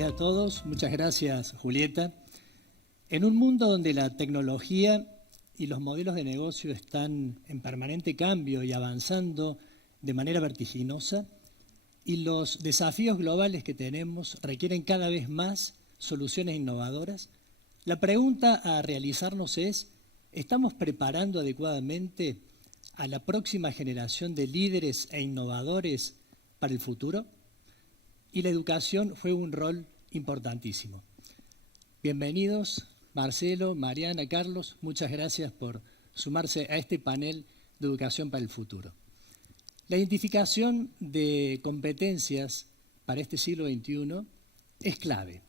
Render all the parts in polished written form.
días a todos. Muchas gracias, Julieta. En un mundo donde la tecnología y los modelos de negocio están en permanente cambio y avanzando de manera vertiginosa, y los desafíos globales que tenemos requieren cada vez más soluciones innovadoras, la pregunta a realizarnos es: ¿estamos preparando adecuadamente a la próxima generación de líderes e innovadores para el futuro? Y la educación fue un rol importantísimo. Bienvenidos, Marcelo, Mariana, Carlos, muchas gracias por sumarse a este panel de educación para el futuro. La identificación de competencias para este siglo XXI es clave.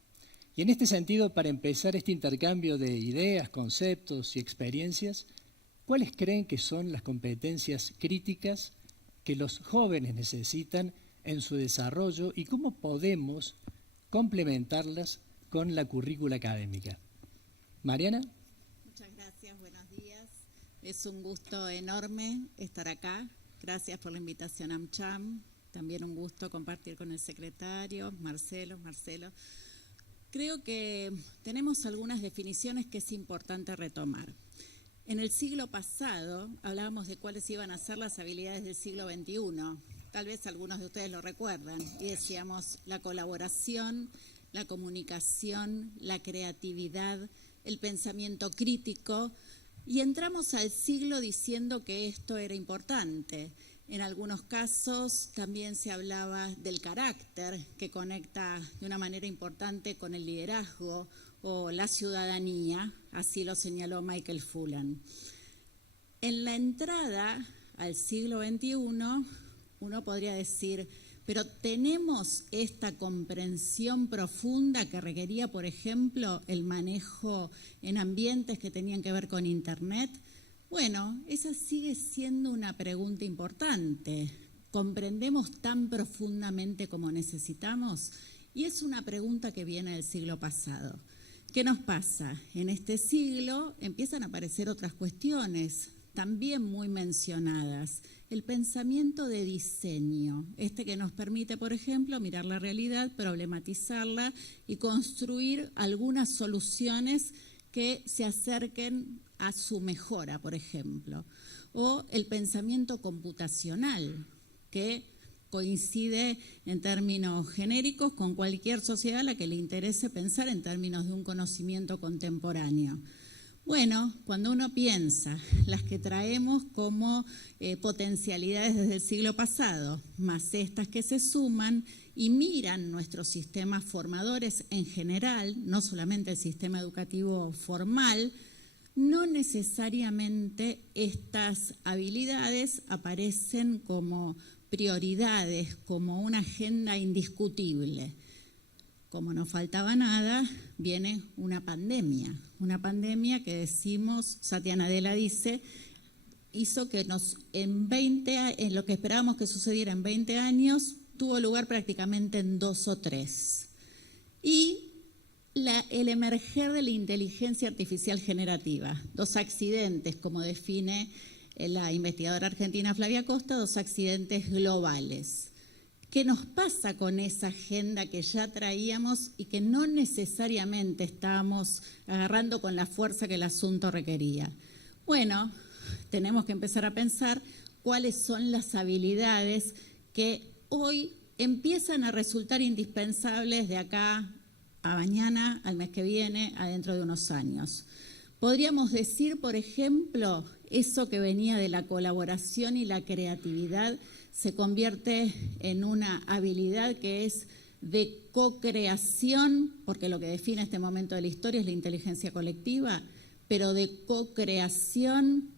Y en este sentido, para empezar este intercambio de ideas, conceptos y experiencias, ¿cuáles creen que son las competencias críticas que los jóvenes necesitan en su desarrollo y cómo podemos complementarlas con la currícula académica? Mariana. Muchas gracias, buenos días. Es un gusto enorme estar acá. Gracias por la invitación a AmCham. También un gusto compartir con el secretario, Marcelo. Creo que tenemos algunas definiciones que es importante retomar. En el siglo pasado hablábamos de cuáles iban a ser las habilidades del siglo XXI. Tal vez algunos de ustedes lo recuerdan. Y decíamos la colaboración, la comunicación, la creatividad, el pensamiento crítico. Y entramos al siglo diciendo que esto era importante. En algunos casos también se hablaba del carácter, que conecta de una manera importante con el liderazgo o la ciudadanía, así lo señaló Michael Fullan. En la entrada al siglo XXI, uno podría decir, pero tenemos esta comprensión profunda que requería, por ejemplo, el manejo en ambientes que tenían que ver con Internet. Bueno, esa sigue siendo una pregunta importante. ¿Comprendemos tan profundamente como necesitamos? Y es una pregunta que viene del siglo pasado. ¿Qué nos pasa? En este siglo empiezan a aparecer otras cuestiones, también muy mencionadas. El pensamiento de diseño, que nos permite, por ejemplo, mirar la realidad, problematizarla y construir algunas soluciones que se acerquen a su mejora, por ejemplo. O el pensamiento computacional, que coincide en términos genéricos con cualquier sociedad a la que le interese pensar en términos de un conocimiento contemporáneo. Bueno, cuando uno piensa las que traemos como potencialidades desde el siglo pasado, más estas que se suman y miran nuestros sistemas formadores en general, no solamente el sistema educativo formal, no necesariamente estas habilidades aparecen como prioridades, como una agenda indiscutible. Como no faltaba nada, viene una pandemia que decimos, Satya Nadella dice, hizo que en lo que esperábamos que sucediera en 20 años, tuvo lugar prácticamente en 2 o 3. Y el emerger de la inteligencia artificial generativa, 2 accidentes, como define la investigadora argentina Flavia Costa, 2 accidentes globales. ¿Qué nos pasa con esa agenda que ya traíamos y que no necesariamente estábamos agarrando con la fuerza que el asunto requería? Bueno, tenemos que empezar a pensar cuáles son las habilidades que hoy empiezan a resultar indispensables de acá a mañana, al mes que viene, a dentro de unos años. Podríamos decir, por ejemplo, eso que venía de la colaboración y la creatividad se convierte en una habilidad que es de co-creación, porque lo que define este momento de la historia es la inteligencia colectiva, pero de co-creación,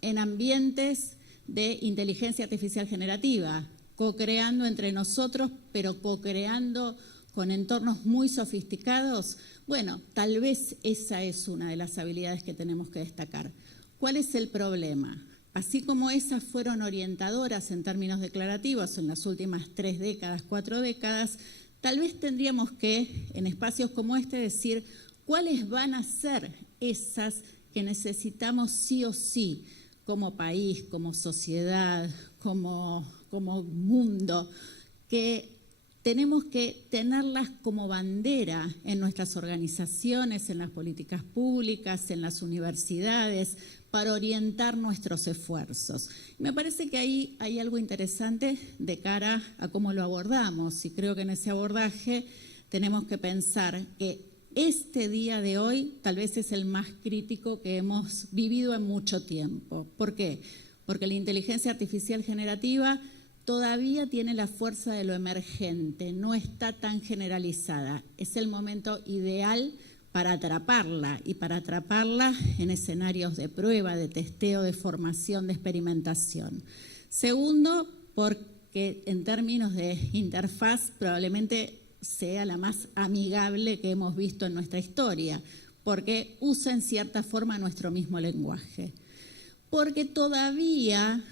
en ambientes de inteligencia artificial generativa, co-creando entre nosotros, pero co-creando con entornos muy sofisticados. Bueno, tal vez esa es una de las habilidades que tenemos que destacar. ¿Cuál es el problema? Así como esas fueron orientadoras en términos declarativos en las últimas 3 décadas, 4 décadas, tal vez tendríamos que, en espacios como este, decir cuáles van a ser esas que necesitamos sí o sí, como país, como sociedad, como mundo, que tenemos que tenerlas como bandera en nuestras organizaciones, en las políticas públicas, en las universidades, para orientar nuestros esfuerzos. Me parece que ahí hay algo interesante de cara a cómo lo abordamos, y creo que en ese abordaje tenemos que pensar que este día de hoy tal vez es el más crítico que hemos vivido en mucho tiempo. ¿Por qué? Porque la inteligencia artificial generativa todavía tiene la fuerza de lo emergente, no está tan generalizada. Es el momento ideal para atraparla, y para atraparla en escenarios de prueba, de testeo, de formación, de experimentación. Segundo, porque en términos de interfaz probablemente sea la más amigable que hemos visto en nuestra historia, porque usa en cierta forma nuestro mismo lenguaje. Porque todavía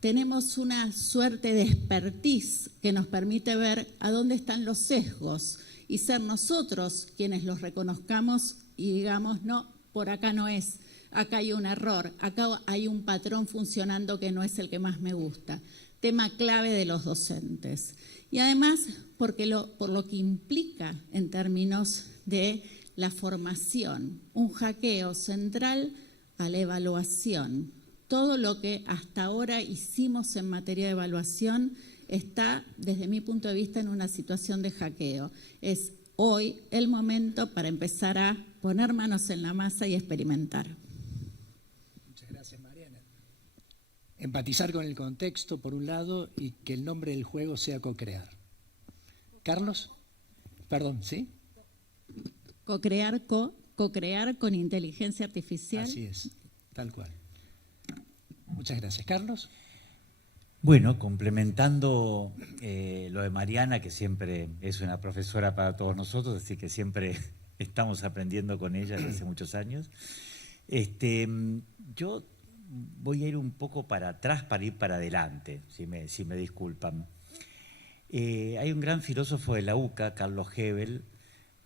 tenemos una suerte de expertise que nos permite ver a dónde están los sesgos y ser nosotros quienes los reconozcamos y digamos, no, por acá no es, acá hay un error, acá hay un patrón funcionando que no es el que más me gusta. Tema clave de los docentes. Y además, por lo que implica en términos de la formación, un hackeo central a la evaluación. Todo lo que hasta ahora hicimos en materia de evaluación está, desde mi punto de vista, en una situación de hackeo. Es hoy el momento para empezar a poner manos en la masa y experimentar. Muchas gracias, Mariana. Empatizar con el contexto, por un lado, y que el nombre del juego sea co-crear. Carlos, perdón, ¿sí? Co-crear con inteligencia artificial. Así es, tal cual. Muchas gracias. Carlos. Bueno, complementando lo de Mariana, que siempre es una profesora para todos nosotros, así que siempre estamos aprendiendo con ella desde hace muchos años. Yo voy a ir un poco para atrás para ir para adelante, si me disculpan. Hay un gran filósofo de la UCA, Carlos Hebel,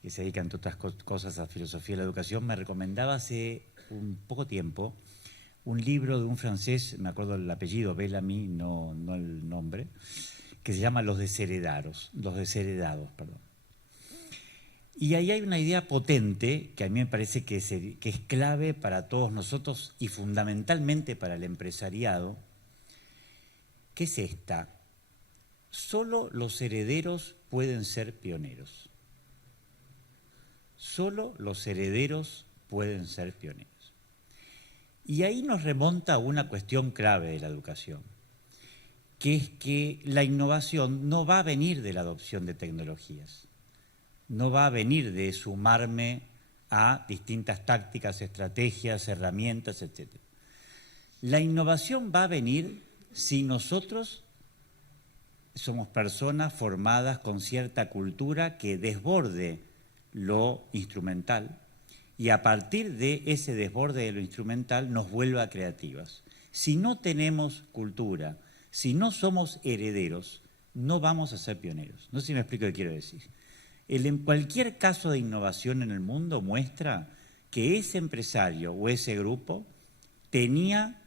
que se dedica, entre otras cosas, a filosofía de la educación. Me recomendaba hace un poco tiempo un libro de un francés, me acuerdo el apellido, Bellamy, no el nombre, que se llama Los desheredados, perdón. Y ahí hay una idea potente que a mí me parece que es clave para todos nosotros y fundamentalmente para el empresariado, que es esta: solo los herederos pueden ser pioneros. Solo los herederos pueden ser pioneros. Y ahí nos remonta a una cuestión clave de la educación, que es que la innovación no va a venir de la adopción de tecnologías, no va a venir de sumarme a distintas tácticas, estrategias, herramientas, etc. La innovación va a venir si nosotros somos personas formadas con cierta cultura que desborde lo instrumental, y a partir de ese desborde de lo instrumental nos vuelva creativas. Si no tenemos cultura, si no somos herederos, no vamos a ser pioneros. No sé si me explico qué quiero decir. En cualquier caso de innovación en el mundo muestra que ese empresario o ese grupo tenía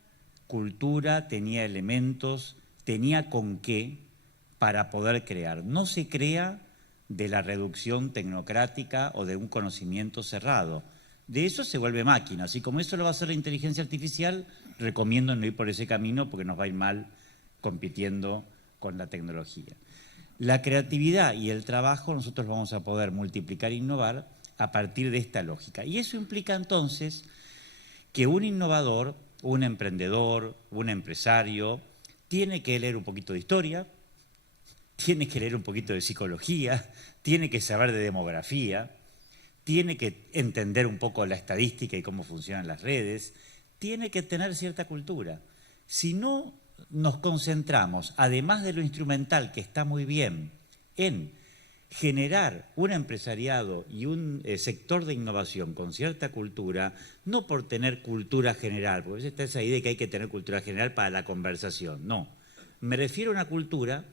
cultura, tenía elementos, tenía con qué para poder crear. No se crea de la reducción tecnocrática o de un conocimiento cerrado. De eso se vuelve máquina. Así como eso lo va a hacer la inteligencia artificial, recomiendo no ir por ese camino porque nos va a ir mal compitiendo con la tecnología. La creatividad y el trabajo nosotros vamos a poder multiplicar e innovar a partir de esta lógica. Y eso implica entonces que un innovador, un emprendedor, un empresario, tiene que leer un poquito de historia, tiene que leer un poquito de psicología, tiene que saber de demografía, tiene que entender un poco la estadística y cómo funcionan las redes, tiene que tener cierta cultura. Si no nos concentramos, además de lo instrumental, que está muy bien, en generar un empresariado y un sector de innovación con cierta cultura, no por tener cultura general, porque está esa idea de que hay que tener cultura general para la conversación, no. Me refiero a una cultura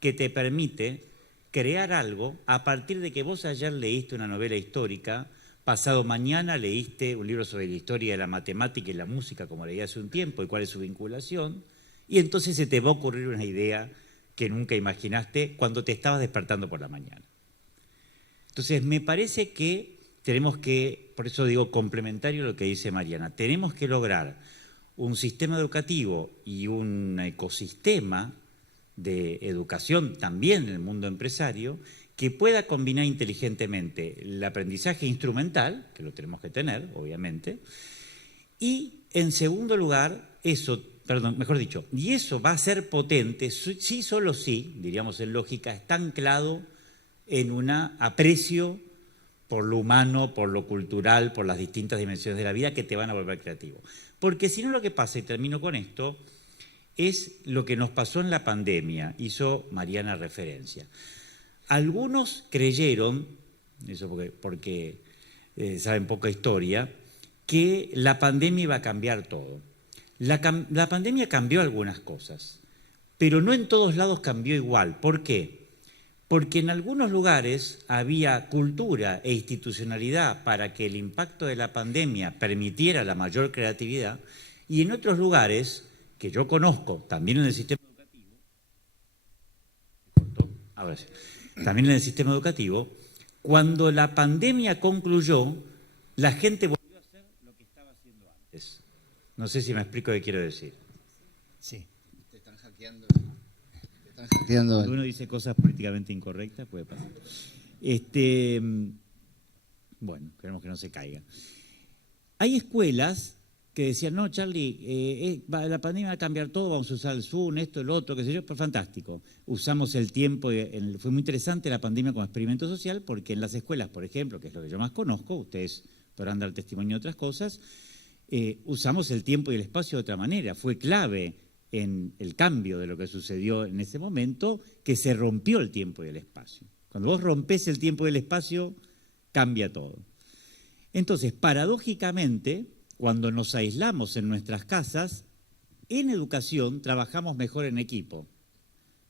que te permite crear algo a partir de que vos ayer leíste una novela histórica, pasado mañana leíste un libro sobre la historia de la matemática y la música, como leí hace un tiempo, y cuál es su vinculación, y entonces se te va a ocurrir una idea que nunca imaginaste cuando te estabas despertando por la mañana. Entonces, me parece que tenemos que, por eso digo complementario a lo que dice Mariana, tenemos que lograr un sistema educativo y un ecosistema de educación también en el mundo empresario que pueda combinar inteligentemente el aprendizaje instrumental, que lo tenemos que tener, obviamente, y en segundo lugar, y eso va a ser potente, sí, solo sí, diríamos en lógica, está anclado en un aprecio por lo humano, por lo cultural, por las distintas dimensiones de la vida que te van a volver creativo. Porque si no, lo que pasa, y termino con esto, es lo que nos pasó en la pandemia, hizo Mariana referencia. Algunos creyeron, eso porque saben poca historia, que la pandemia iba a cambiar todo. La pandemia cambió algunas cosas, pero no en todos lados cambió igual. ¿Por qué? Porque en algunos lugares había cultura e institucionalidad para que el impacto de la pandemia permitiera la mayor creatividad, y en otros lugares, que yo conozco, también en el sistema educativo, cuando la pandemia concluyó, la gente volvió a hacer lo que estaba haciendo antes. No sé si me explico qué quiero decir. Sí. Te están hackeando. Cuando uno dice cosas políticamente incorrectas, puede pasar. Bueno, queremos que no se caiga. Hay escuelas que decían, no, Charlie, la pandemia va a cambiar todo, vamos a usar el Zoom, esto, el otro, qué sé yo, pues fantástico. Usamos el tiempo, fue muy interesante la pandemia como experimento social, porque en las escuelas, por ejemplo, que es lo que yo más conozco, ustedes podrán dar testimonio de otras cosas, usamos el tiempo y el espacio de otra manera. Fue clave en el cambio de lo que sucedió en ese momento, que se rompió el tiempo y el espacio. Cuando vos rompés el tiempo y el espacio, cambia todo. Entonces, paradójicamente, cuando nos aislamos en nuestras casas, en educación trabajamos mejor en equipo.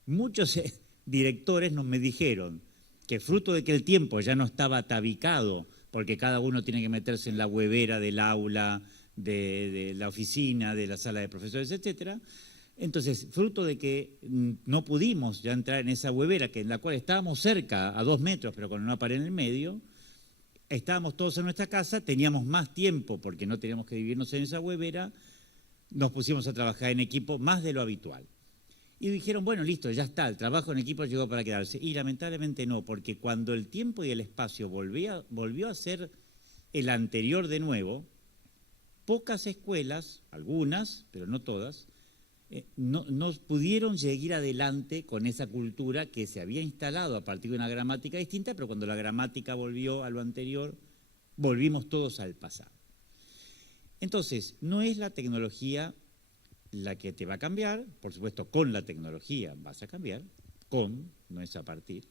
Muchos directores me dijeron que fruto de que el tiempo ya no estaba tabicado, porque cada uno tiene que meterse en la huevera del aula, de la oficina, de la sala de profesores, etcétera. Entonces, fruto de que no pudimos ya entrar en esa huevera, en la cual estábamos cerca, a 2 metros, pero con una pared en el medio, estábamos todos en nuestra casa, teníamos más tiempo porque no teníamos que vivirnos en esa huevera, nos pusimos a trabajar en equipo más de lo habitual. Y dijeron, bueno, listo, ya está, el trabajo en equipo llegó para quedarse. Y lamentablemente no, porque cuando el tiempo y el espacio volvió a ser el anterior de nuevo, pocas escuelas, algunas, pero no todas, no pudieron seguir adelante con esa cultura que se había instalado a partir de una gramática distinta, pero cuando la gramática volvió a lo anterior, volvimos todos al pasado. Entonces, no es la tecnología la que te va a cambiar, por supuesto, con la tecnología vas a cambiar, no es a partir,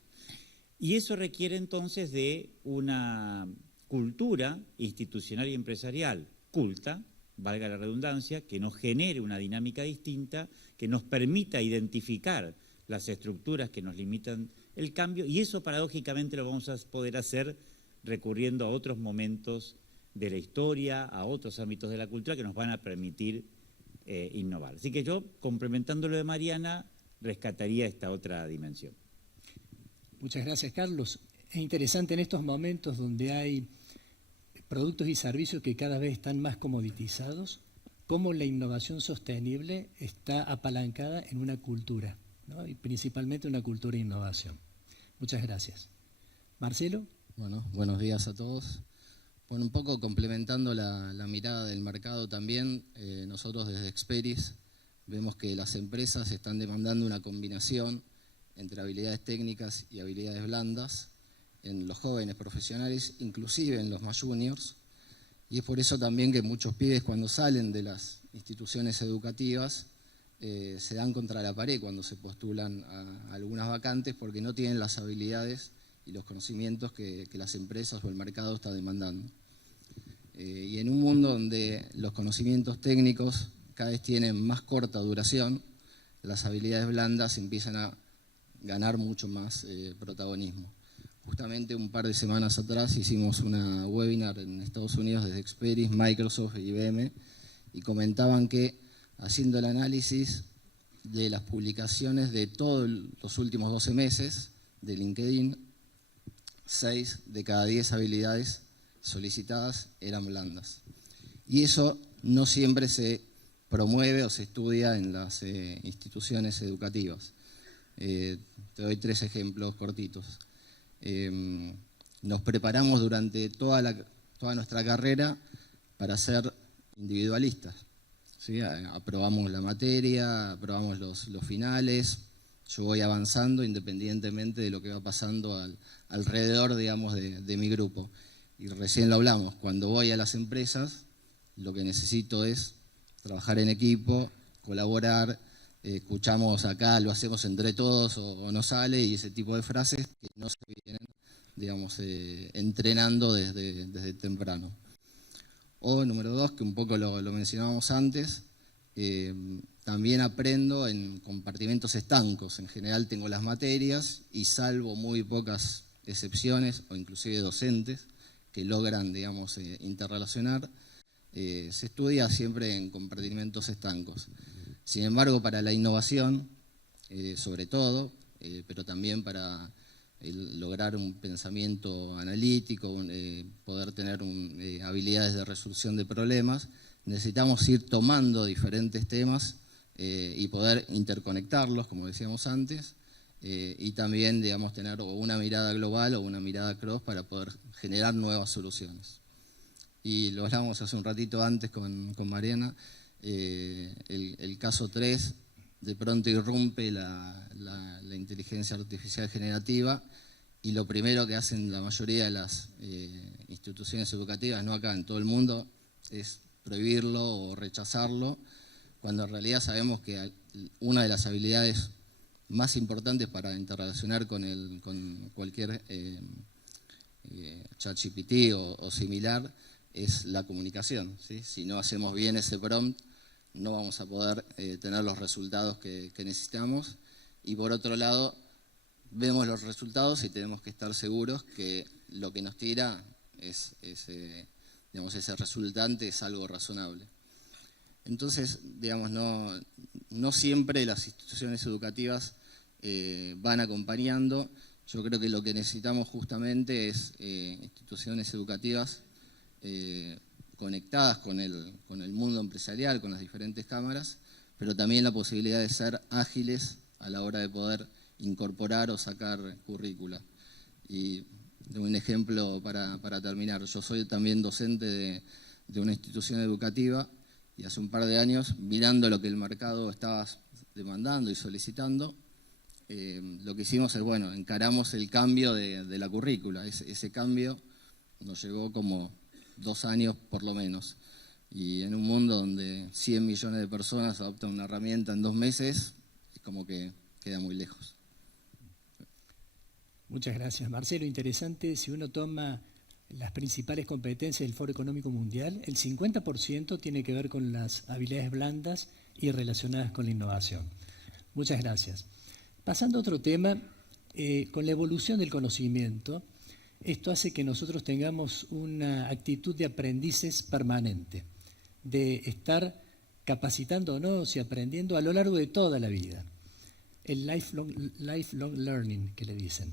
y eso requiere entonces de una cultura institucional y empresarial culta, valga la redundancia, que nos genere una dinámica distinta, que nos permita identificar las estructuras que nos limitan el cambio, y eso paradójicamente lo vamos a poder hacer recurriendo a otros momentos de la historia, a otros ámbitos de la cultura que nos van a permitir innovar. Así que yo, complementando lo de Mariana, rescataría esta otra dimensión. Muchas gracias, Carlos. Es interesante en estos momentos donde hay productos y servicios que cada vez están más comoditizados, cómo la innovación sostenible está apalancada en una cultura, ¿no? Y principalmente una cultura de innovación. Muchas gracias. Marcelo. Bueno, buenos días a todos. Bueno, un poco complementando la mirada del mercado también, nosotros desde Experis vemos que las empresas están demandando una combinación entre habilidades técnicas y habilidades blandas en los jóvenes profesionales, inclusive en los más juniors, y es por eso también que muchos pibes cuando salen de las instituciones educativas se dan contra la pared cuando se postulan a algunas vacantes porque no tienen las habilidades y los conocimientos que las empresas o el mercado está demandando. Y en un mundo donde los conocimientos técnicos cada vez tienen más corta duración, las habilidades blandas empiezan a ganar mucho más protagonismo. Justamente un par de semanas atrás hicimos una webinar en Estados Unidos desde Experis, Microsoft y IBM, y comentaban que haciendo el análisis de las publicaciones de todos los últimos 12 meses de LinkedIn, 6 de cada 10 habilidades solicitadas eran blandas. Y eso no siempre se promueve o se estudia en las instituciones educativas. Te doy 3 ejemplos cortitos. Nos preparamos durante toda nuestra carrera para ser individualistas, ¿sí? Aprobamos la materia, aprobamos los finales, yo voy avanzando independientemente de lo que va pasando alrededor, digamos, de mi grupo. Y recién lo hablamos, cuando voy a las empresas, lo que necesito es trabajar en equipo, colaborar, escuchamos acá, lo hacemos entre todos o no sale, y ese tipo de frases que no se vienen, digamos, entrenando desde temprano. O número 2, que un poco lo mencionábamos antes, también aprendo en compartimentos estancos. En general tengo las materias y salvo muy pocas excepciones o inclusive docentes que logran, digamos, interrelacionar, se estudia siempre en compartimentos estancos. Sin embargo, para la innovación, sobre todo, pero también para lograr un pensamiento analítico, poder tener habilidades de resolución de problemas, necesitamos ir tomando diferentes temas y poder interconectarlos, como decíamos antes, y también, digamos, tener o una mirada global o una mirada cross para poder generar nuevas soluciones. Y lo hablábamos hace un ratito antes con Mariana, el caso 3, de pronto irrumpe la inteligencia artificial generativa, y lo primero que hacen la mayoría de las instituciones educativas, no acá, en todo el mundo, es prohibirlo o rechazarlo, cuando en realidad sabemos que una de las habilidades más importantes para interrelacionar con cualquier ChatGPT o similar es la comunicación, ¿sí? Si no hacemos bien ese prompt, no vamos a poder tener los resultados que necesitamos. Y por otro lado, vemos los resultados y tenemos que estar seguros que lo que nos tira digamos, ese resultante es algo razonable. Entonces, digamos, no siempre las instituciones educativas van acompañando. Yo creo que lo que necesitamos justamente es instituciones educativas conectadas con el mundo empresarial, con las diferentes cámaras, pero también la posibilidad de ser ágiles a la hora de poder incorporar o sacar currícula. Y un ejemplo para terminar, yo soy también docente de una institución educativa, y hace un par de años, mirando lo que el mercado estaba demandando y solicitando, lo que hicimos es, bueno, encaramos el cambio de la currícula. Ese cambio nos llevó como 2 años por lo menos. Y en un mundo donde 100 millones de personas adoptan una herramienta en 2 meses, es como que queda muy lejos. Muchas gracias, Marcelo. Interesante, si uno toma las principales competencias del Foro Económico Mundial, el 50% tiene que ver con las habilidades blandas y relacionadas con la innovación. Muchas gracias. Pasando a otro tema, con la evolución del conocimiento, esto hace que nosotros tengamos una actitud de aprendices permanente, de estar capacitándonos y aprendiendo a lo largo de toda la vida. El lifelong learning, que le dicen.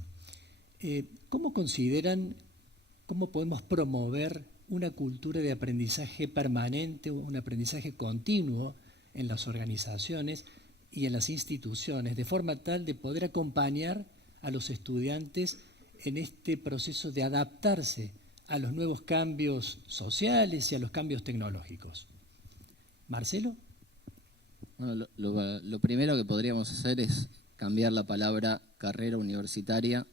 ¿Cómo consideran, cómo podemos promover una cultura de aprendizaje permanente, un aprendizaje continuo en las organizaciones y en las instituciones, de forma tal de poder acompañar a los estudiantes en este proceso de adaptarse a los nuevos cambios sociales y a los cambios tecnológicos? ¿Marcelo? Bueno, lo primero que podríamos hacer es cambiar la palabra carrera universitaria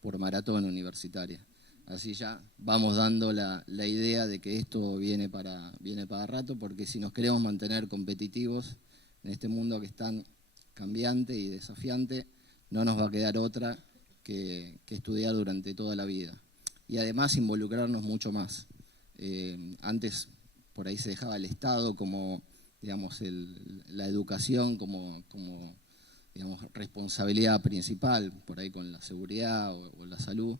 por maratón universitaria. Así ya vamos dando la idea de que esto viene para rato, porque si nos queremos mantener competitivos en este mundo que es tan cambiante y desafiante, no nos va a quedar otra que estudiar durante toda la vida. Y además involucrarnos mucho más. Antes por ahí se dejaba el Estado como, digamos, la educación como digamos, responsabilidad principal, por ahí con la seguridad o la salud,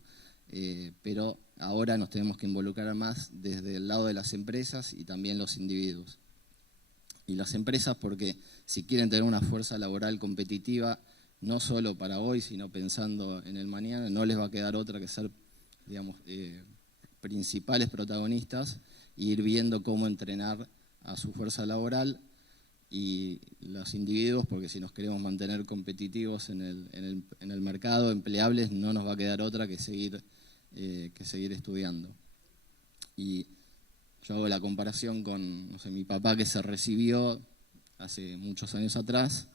pero ahora nos tenemos que involucrar más desde el lado de las empresas y también los individuos. y las empresas, porque si quieren tener una fuerza laboral competitiva, no solo para hoy, sino pensando en el mañana, no les va a quedar otra que ser, digamos, principales protagonistas e ir viendo cómo entrenar a su fuerza laboral y los individuos, porque si nos queremos mantener competitivos en el mercado, empleables, no nos va a quedar otra que seguir estudiando. Y yo hago la comparación con, no sé, mi papá, que se recibió hace muchos años atrás,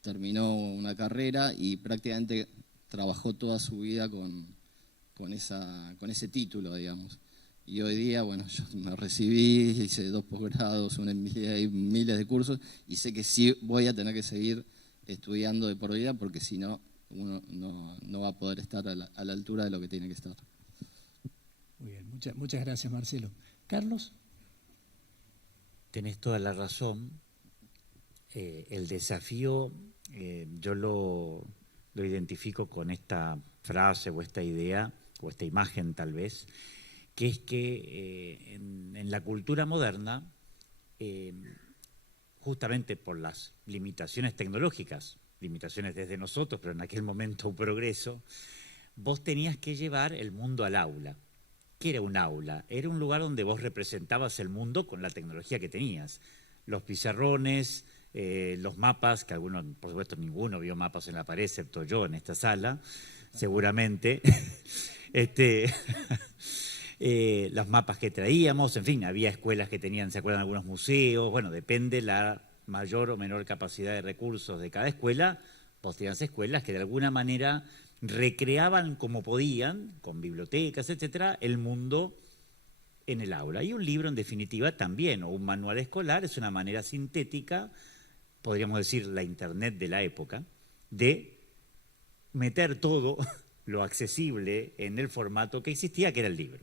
terminó una carrera y prácticamente trabajó toda su vida con ese título, digamos. Y hoy día, bueno, yo me recibí, hice 2 posgrados, una MBA y miles de cursos, y sé que sí voy a tener que seguir estudiando de por vida, porque si no, uno no va a poder estar a la altura de lo que tiene que estar. Muy bien, muchas gracias, Marcelo. Carlos. Tenés toda la razón. El desafío yo lo identifico con esta frase o esta idea o esta imagen tal vez, que es que en la cultura moderna, justamente por las limitaciones tecnológicas, limitaciones desde nosotros, pero en aquel momento un progreso, vos tenías que llevar el mundo al aula. ¿Qué era un aula? Era un lugar donde vos representabas el mundo con la tecnología que tenías. Los pizarrones, los mapas, que algunos, por supuesto ninguno vio mapas en la pared, excepto yo en esta sala, seguramente. Los mapas que traíamos, en fin, había escuelas que tenían, ¿se acuerdan? Algunos museos, bueno, depende la mayor o menor capacidad de recursos de cada escuela. Vos tenías escuelas que de alguna manera recreaban como podían, con bibliotecas, etcétera, el mundo en el aula. Y un libro, en definitiva, también, o un manual escolar, es una manera sintética, podríamos decir la internet de la época, de meter todo lo accesible en el formato que existía, que era el libro.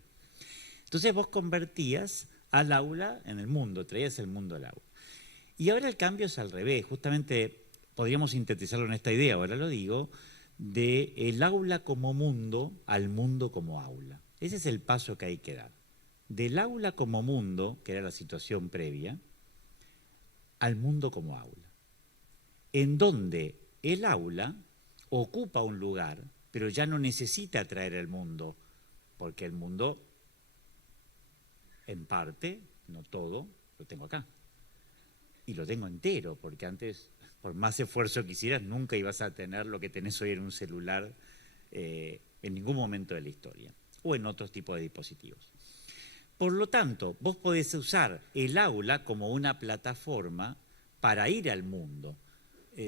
Entonces vos convertías al aula en el mundo, traías el mundo al aula. Y ahora el cambio es al revés, justamente podríamos sintetizarlo en esta idea, ahora lo digo, de el aula como mundo al mundo como aula. Ese es el paso que hay que dar. Del aula como mundo, que era la situación previa, al mundo como aula. En donde el aula ocupa un lugar, pero ya no necesita traer el mundo, porque el mundo, en parte, no todo, lo tengo acá. Y lo tengo entero, porque antes, por más esfuerzo que hicieras, nunca ibas a tener lo que tenés hoy en un celular en ningún momento de la historia, o en otros tipos de dispositivos. Por lo tanto, vos podés usar el aula como una plataforma para ir al mundo.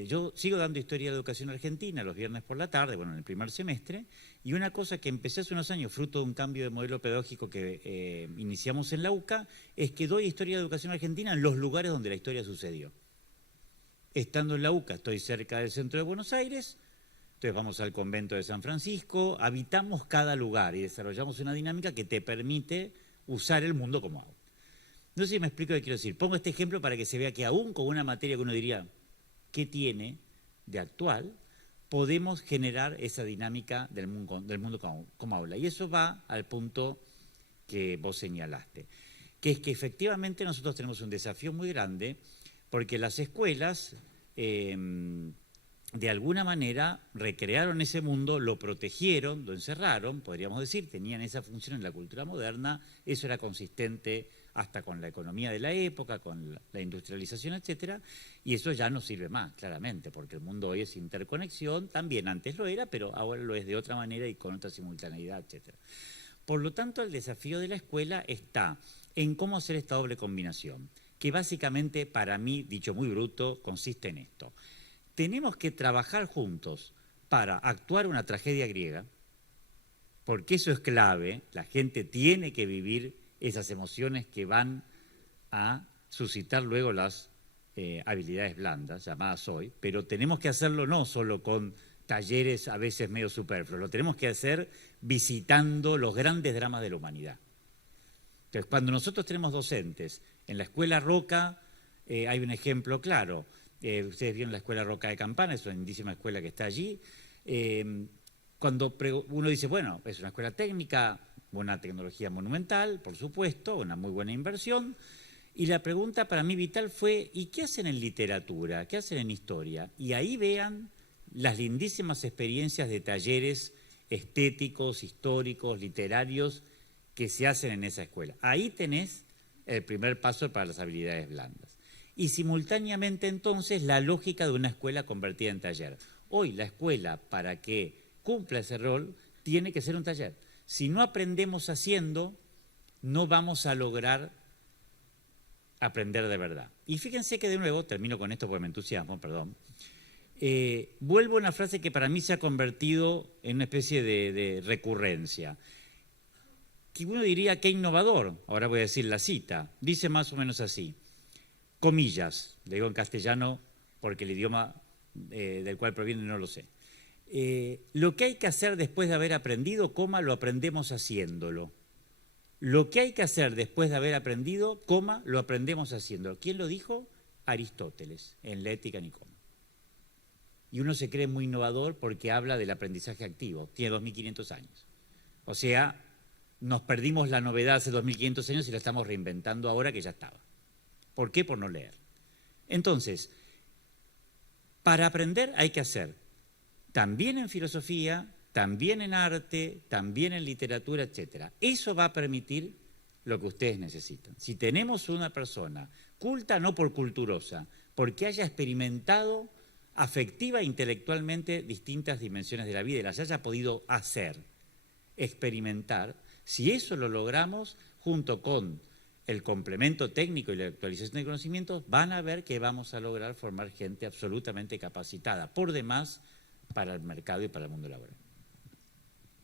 Yo sigo dando historia de educación argentina los viernes por la tarde, bueno, en el primer semestre, y una cosa que empecé hace unos años, fruto de un cambio de modelo pedagógico que iniciamos en la UCA, es que doy historia de educación argentina en los lugares donde la historia sucedió. Estando en la UCA, estoy cerca del centro de Buenos Aires, entonces vamos al convento de San Francisco, habitamos cada lugar y desarrollamos una dinámica que te permite usar el mundo como aula. No sé si me explico qué quiero decir. Pongo este ejemplo para que se vea que aún con una materia que uno diría, ¿qué tiene de actual? Podemos generar esa dinámica del mundo como aula. Y eso va al punto que vos señalaste, que es que efectivamente nosotros tenemos un desafío muy grande porque las escuelas de alguna manera recrearon ese mundo, lo protegieron, lo encerraron, podríamos decir, tenían esa función en la cultura moderna, eso era consistente hasta con la economía de la época, con la industrialización, etcétera, y eso ya no sirve más, claramente, porque el mundo hoy es interconexión, también antes lo era, pero ahora lo es de otra manera y con otra simultaneidad, etcétera. Por lo tanto, el desafío de la escuela está en cómo hacer esta doble combinación, que básicamente, para mí, dicho muy bruto, consiste en esto. Tenemos que trabajar juntos para actuar una tragedia griega, porque eso es clave, la gente tiene que vivir esas emociones que van a suscitar luego las habilidades blandas, llamadas hoy, pero tenemos que hacerlo no solo con talleres a veces medio superfluos, lo tenemos que hacer visitando los grandes dramas de la humanidad. Entonces, cuando nosotros tenemos docentes, en la Escuela Roca hay un ejemplo claro. Ustedes vieron la Escuela Roca de Campana, es una lindísima escuela que está allí. Cuando uno dice, bueno, es una escuela técnica, una tecnología monumental, por supuesto, una muy buena inversión, Y la pregunta para mí vital fue, ¿y qué hacen en literatura? ¿Qué hacen en historia? Y ahí vean las lindísimas experiencias de talleres estéticos, históricos, literarios que se hacen en esa escuela. Ahí tenés el primer paso para las habilidades blandas. Y simultáneamente entonces la lógica de una escuela convertida en taller. Hoy la escuela, para que cumpla ese rol, tiene que ser un taller. Si no aprendemos haciendo, no vamos a lograr aprender de verdad. Y fíjense que de nuevo, termino con esto porque me entusiasmo, perdón, vuelvo a una frase que para mí se ha convertido en una especie de recurrencia, que uno diría que innovador, ahora voy a decir la cita, dice más o menos así, comillas, le digo en castellano porque el idioma del cual proviene no lo sé. Lo que hay que hacer después de haber aprendido, lo aprendemos haciéndolo. Lo que hay que hacer después de haber aprendido, lo aprendemos haciéndolo. ¿Quién lo dijo? Aristóteles, en la Ética Nicómaco. Y uno se cree muy innovador porque habla del aprendizaje activo. Tiene 2.500 años. O sea, nos perdimos la novedad hace 2.500 años y la estamos reinventando ahora que ya estaba. ¿Por qué? Por no leer. Entonces, para aprender hay que hacer, también en filosofía, también en arte, también en literatura, etc. Eso va a permitir lo que ustedes necesitan. Si tenemos una persona culta, no por culturosa, porque haya experimentado afectiva e intelectualmente distintas dimensiones de la vida y las haya podido hacer, experimentar, si eso lo logramos, junto con el complemento técnico y la actualización de conocimientos, van a ver que vamos a lograr formar gente absolutamente capacitada, por demás, para el mercado y para el mundo laboral.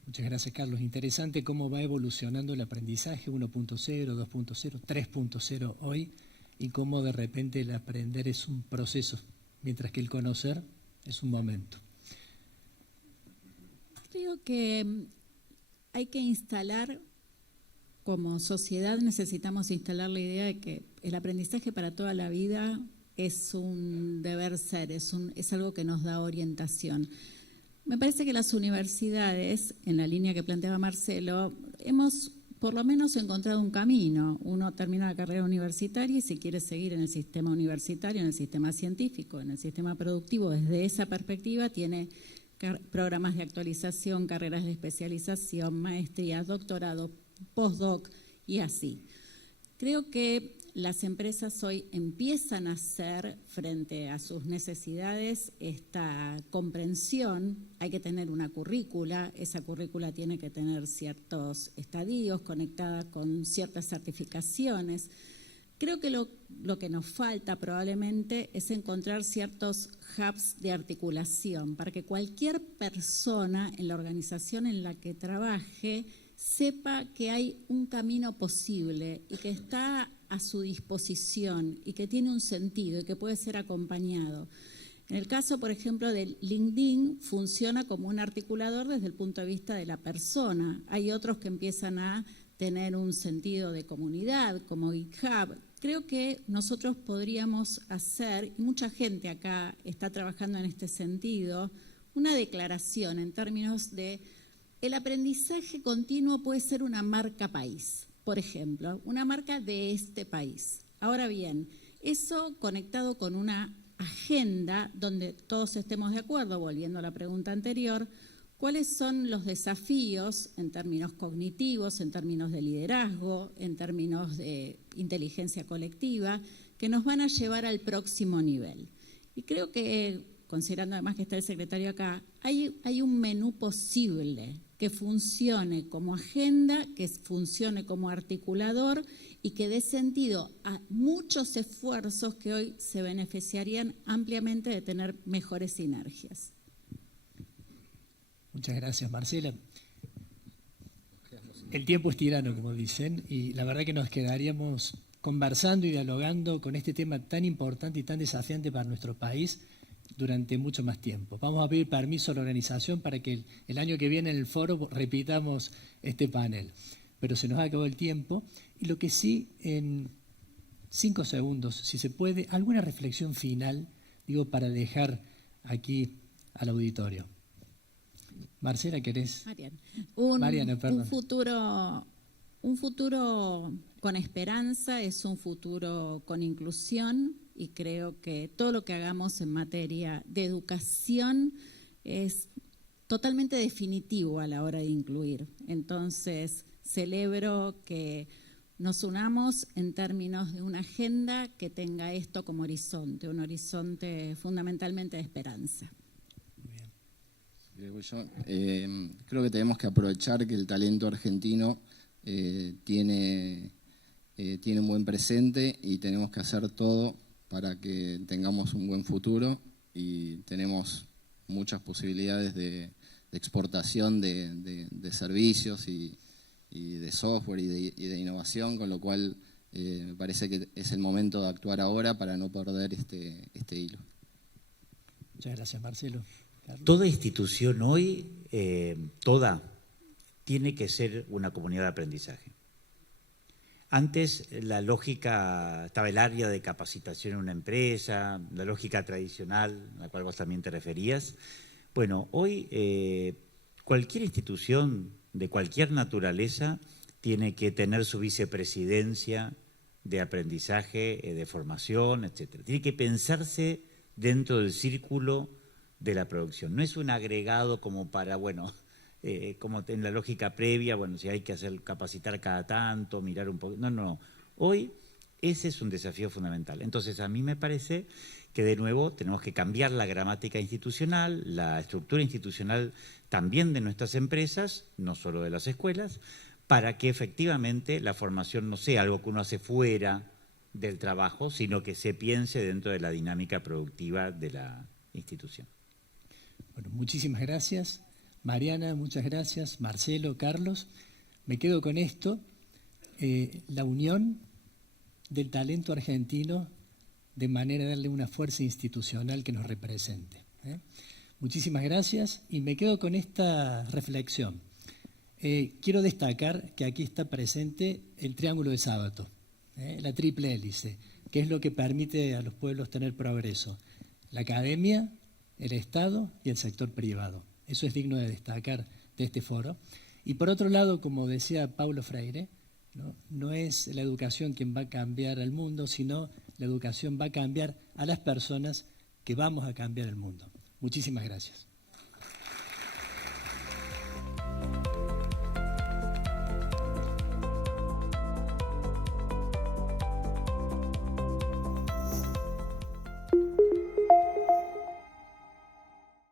Muchas gracias, Carlos. Interesante cómo va evolucionando el aprendizaje 1.0, 2.0, 3.0 hoy y cómo de repente el aprender es un proceso, mientras que el conocer es un momento. Creo que hay que instalar, como sociedad necesitamos instalar la idea de que el aprendizaje para toda la vida es un deber ser, es algo que nos da orientación. Me parece que las universidades, en la línea que planteaba Marcelo, hemos por lo menos encontrado un camino. Uno termina la carrera universitaria y si quiere seguir en el sistema universitario, en el sistema científico, en el sistema productivo, desde esa perspectiva tiene programas de actualización, carreras de especialización, maestrías, doctorado, postdoc y así. Creo que las empresas hoy empiezan a hacer frente a sus necesidades esta comprensión. Hay que tener una currícula, esa currícula tiene que tener ciertos estadios conectada con ciertas certificaciones. Creo que lo que nos falta probablemente es encontrar ciertos hubs de articulación para que cualquier persona en la organización en la que trabaje sepa que hay un camino posible y que está a su disposición y que tiene un sentido y que puede ser acompañado. En el caso, por ejemplo, de LinkedIn, funciona como un articulador desde el punto de vista de la persona. Hay otros que empiezan a tener un sentido de comunidad, como GitHub. Creo que nosotros podríamos hacer, y mucha gente acá está trabajando en este sentido, una declaración en términos de el aprendizaje continuo puede ser una marca país, por ejemplo, una marca de este país. Ahora bien, eso conectado con una agenda donde todos estemos de acuerdo, volviendo a la pregunta anterior, ¿cuáles son los desafíos en términos cognitivos, en términos de liderazgo, en términos de inteligencia colectiva, que nos van a llevar al próximo nivel? Y creo que, considerando además que está el secretario acá, hay un menú posible que funcione como agenda, que funcione como articulador y que dé sentido a muchos esfuerzos que hoy se beneficiarían ampliamente de tener mejores sinergias. Muchas gracias, Marcela. El tiempo es tirano, como dicen, y la verdad que nos quedaríamos conversando y dialogando con este tema tan importante y tan desafiante para nuestro país durante mucho más tiempo. Vamos a pedir permiso a la organización para que el año que viene en el foro repitamos este panel. Pero se nos ha acabado el tiempo y lo que sí, en 5 segundos, si se puede, alguna reflexión final, digo, para dejar aquí al auditorio. Marcela, ¿querés? Mariana, Mariana, perdón. Un futuro con esperanza es un futuro con inclusión, y creo que todo lo que hagamos en materia de educación es totalmente definitivo a la hora de incluir. Entonces, celebro que nos unamos en términos de una agenda que tenga esto como horizonte, un horizonte fundamentalmente de esperanza. Creo que tenemos que aprovechar que el talento argentino tiene un buen presente, y tenemos que hacer todo para que tengamos un buen futuro, y tenemos muchas posibilidades de exportación de servicios y de software y de innovación, con lo cual me parece que es el momento de actuar ahora para no perder este hilo. Muchas gracias, Marcelo. Carlos. Toda institución hoy, toda, tiene que ser una comunidad de aprendizaje. Antes la lógica, estaba el área de capacitación en una empresa, la lógica tradicional, a la cual vos también te referías. Bueno, hoy cualquier institución de cualquier naturaleza tiene que tener su vicepresidencia de aprendizaje, de formación, etc. Tiene que pensarse dentro del círculo de la producción. No es un agregado como para, bueno, como en la lógica previa, bueno, si hay que capacitar cada tanto, mirar un poco. No, no. Hoy ese es un desafío fundamental. Entonces, a mí me parece que de nuevo tenemos que cambiar la gramática institucional, la estructura institucional también de nuestras empresas, no solo de las escuelas, para que efectivamente la formación no sea algo que uno hace fuera del trabajo, sino que se piense dentro de la dinámica productiva de la institución. Bueno, muchísimas gracias. Mariana, muchas gracias. Marcelo, Carlos. Me quedo con esto, la unión del talento argentino de manera de darle una fuerza institucional que nos represente. Muchísimas gracias, y me quedo con esta reflexión. Quiero destacar que aquí está presente el triángulo de Sábato, la triple hélice, que es lo que permite a los pueblos tener progreso: la academia, el Estado y el sector privado. Eso es digno de destacar de este foro. Y por otro lado, como decía Paulo Freire, no es la educación quien va a cambiar al mundo, sino la educación va a cambiar a las personas que vamos a cambiar el mundo. Muchísimas gracias.